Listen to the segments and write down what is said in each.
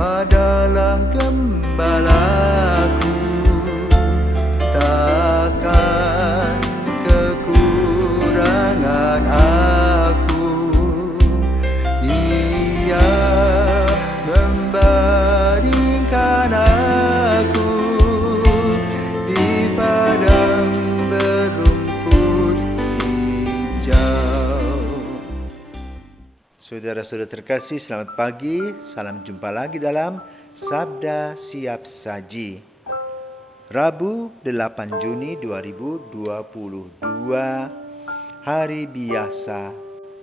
adalah gembalaku, takkan kekurangan aku. Ia membaringkan aku di padang berumput hijau. Saudara-saudara terkasih, selamat pagi. Salam jumpa lagi dalam Sabda Siap Saji. Rabu 8 Juni 2022, hari biasa,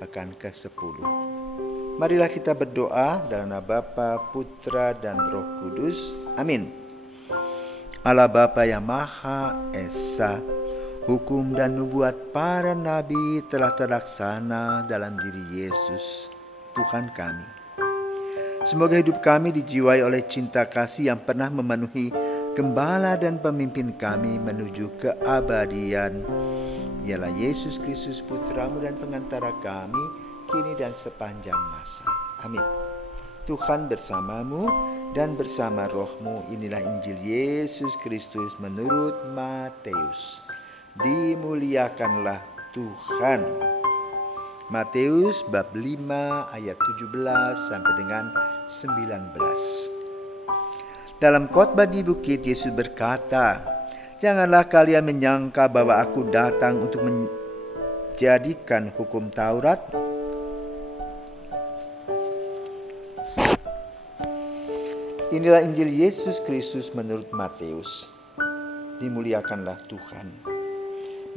pekan ke-10. Marilah kita berdoa dalam nama Bapa, Putra, dan Roh Kudus. Amin. Allah Bapa yang Maha Esa, hukum dan nubuat para nabi telah terlaksana dalam diri Yesus, Tuhan kami. Semoga hidup kami dijiwai oleh cinta kasih yang pernah memenuhi gembala dan pemimpin kami menuju keabadian. Ialah Yesus Kristus, Putramu dan pengantara kami, kini dan sepanjang masa. Amin. Tuhan bersamamu dan bersama rohmu. Inilah Injil Yesus Kristus menurut Matius. Dimuliakanlah Tuhan. Matius bab 5 ayat 17 sampai dengan 19. Dalam khotbah di bukit, Yesus berkata, "Janganlah kalian menyangka bahwa aku datang untuk menjadikan hukum Taurat Inilah Injil Yesus Kristus menurut Matius. Dimuliakanlah Tuhan."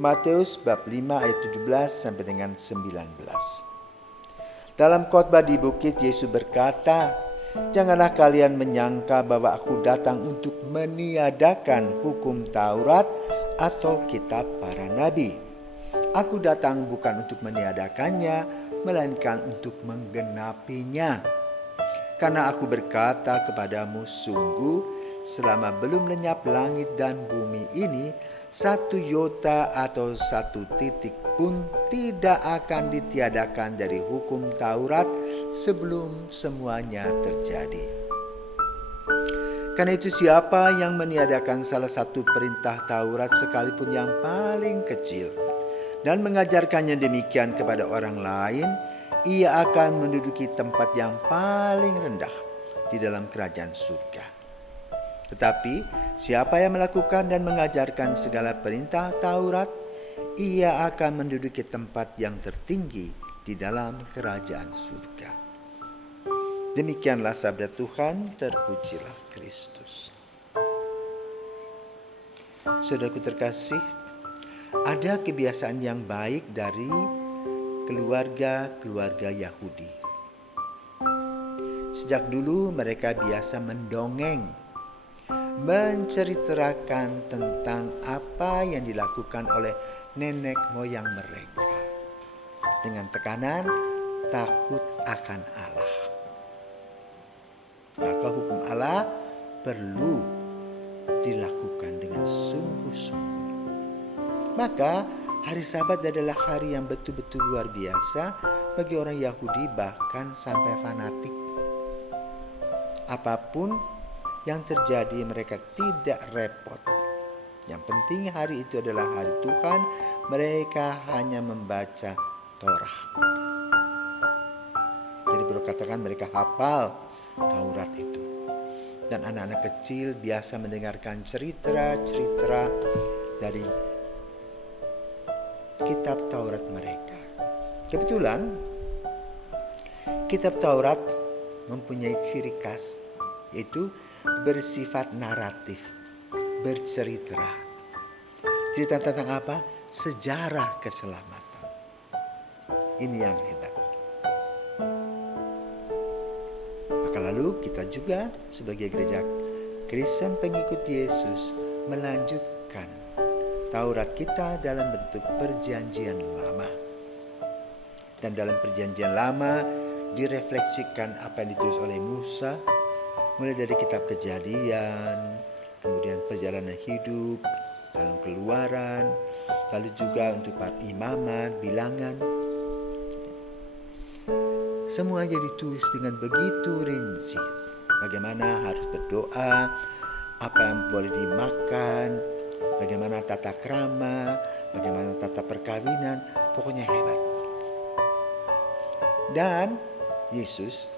Matius bab 5 ayat 17 sampai dengan 19. Dalam khotbah di bukit, Yesus berkata, "Janganlah kalian menyangka bahwa aku datang untuk meniadakan hukum Taurat atau kitab para nabi. Aku datang bukan untuk meniadakannya, melainkan untuk menggenapinya. Karena aku berkata kepadamu, sungguh selama belum lenyap langit dan bumi ini, satu iota atau satu titik pun tidak akan ditiadakan dari hukum Taurat sebelum semuanya terjadi. Karena itu siapa yang meniadakan salah satu perintah Taurat sekalipun yang paling kecil dan mengajarkannya demikian kepada orang lain, ia akan menduduki tempat yang paling rendah di dalam kerajaan surga. Tetapi siapa yang melakukan dan mengajarkan segala perintah Taurat, ia akan menduduki tempat yang tertinggi di dalam kerajaan surga." Demikianlah sabda Tuhan, terpujilah Kristus. Saudaraku terkasih, ada kebiasaan yang baik dari keluarga-keluarga Yahudi. Sejak dulu mereka biasa mendongeng, menceritakan tentang apa yang dilakukan oleh nenek moyang mereka dengan tekanan takut akan Allah. Maka hukum Allah perlu dilakukan dengan sungguh-sungguh. Maka hari Sabat adalah hari yang betul-betul luar biasa bagi orang Yahudi, bahkan sampai fanatik. Apapun yang terjadi mereka tidak repot. Yang penting hari itu adalah hari Tuhan. Mereka hanya membaca Torah. Jadi perlu katakan mereka hafal Taurat itu. Dan anak-anak kecil biasa mendengarkan cerita-cerita dari kitab Taurat mereka. Kebetulan kitab Taurat mempunyai ciri khas, yaitu bersifat naratif, bercerita. Cerita tentang apa? Sejarah keselamatan. Ini yang hebat. Maka lalu kita juga sebagai gereja Kristen pengikut Yesus melanjutkan Taurat kita dalam bentuk perjanjian lama. Dan dalam perjanjian lama direfleksikan apa yang ditulis oleh Musa, mulai dari kitab Kejadian, kemudian perjalanan hidup, dalam Keluaran, lalu juga untuk imamat, bilangan. Semuanya ditulis dengan begitu rinci. bagaimana harus berdoa, apa yang boleh dimakan, bagaimana tata krama, bagaimana tata perkawinan, pokoknya hebat. Dan Yesus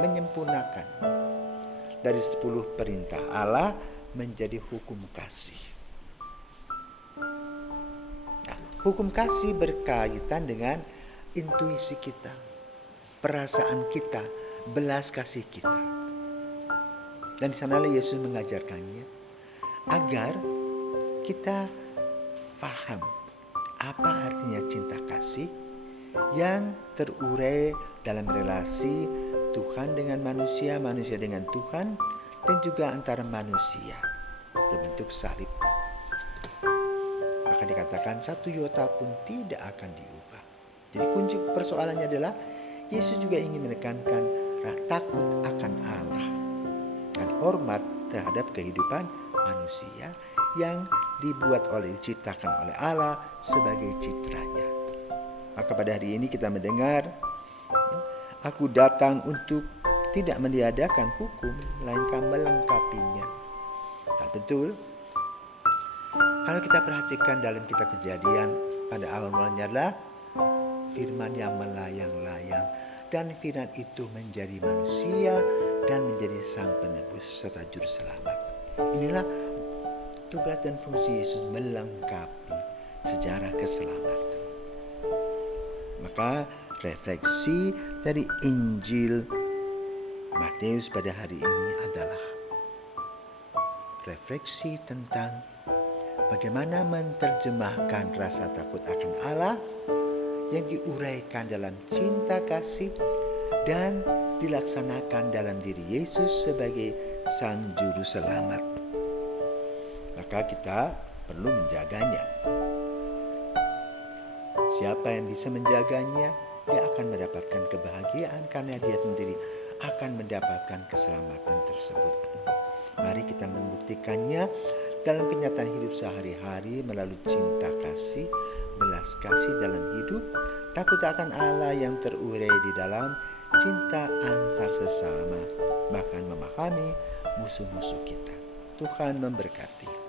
menyempurnakan dari 10 perintah Allah menjadi hukum kasih. Nah, hukum kasih berkaitan dengan intuisi kita, perasaan kita, belas kasih kita. Dan di sanalah Yesus mengajarkannya agar kita faham apa artinya cinta kasih yang terurai dalam relasi Tuhan dengan manusia, manusia dengan Tuhan, dan juga antara manusia berbentuk salib. Maka dikatakan 1 iota pun tidak akan diubah. Jadi kunci persoalannya adalah Yesus juga ingin menekankan takut akan Allah dan hormat terhadap kehidupan manusia yang diciptakan oleh Allah sebagai citranya. Maka pada hari ini kita mendengar, aku datang untuk tidak meniadakan hukum, melainkan melengkapinya. Dan betul, kalau kita perhatikan dalam kitab Kejadian, pada awal mulanya adalah firman yang melayang-layang, dan firman itu menjadi manusia dan menjadi sang penebus serta juru selamat. Inilah tugas dan fungsi Yesus, melengkapi sejarah keselamatan. Maka refleksi dari Injil Matius pada hari ini adalah refleksi tentang bagaimana menerjemahkan rasa takut akan Allah yang diuraikan dalam cinta kasih dan dilaksanakan dalam diri Yesus sebagai Sang Juru Selamat. Maka kita perlu menjaganya. Siapa yang bisa menjaganya, dia akan mendapatkan kebahagiaan karena dia sendiri akan mendapatkan keselamatan tersebut. Mari kita membuktikannya dalam kenyataan hidup sehari-hari melalui cinta kasih, belas kasih dalam hidup, takut akan Allah yang terurai di dalam cinta antar sesama, bahkan memahami musuh-musuh kita. Tuhan memberkati.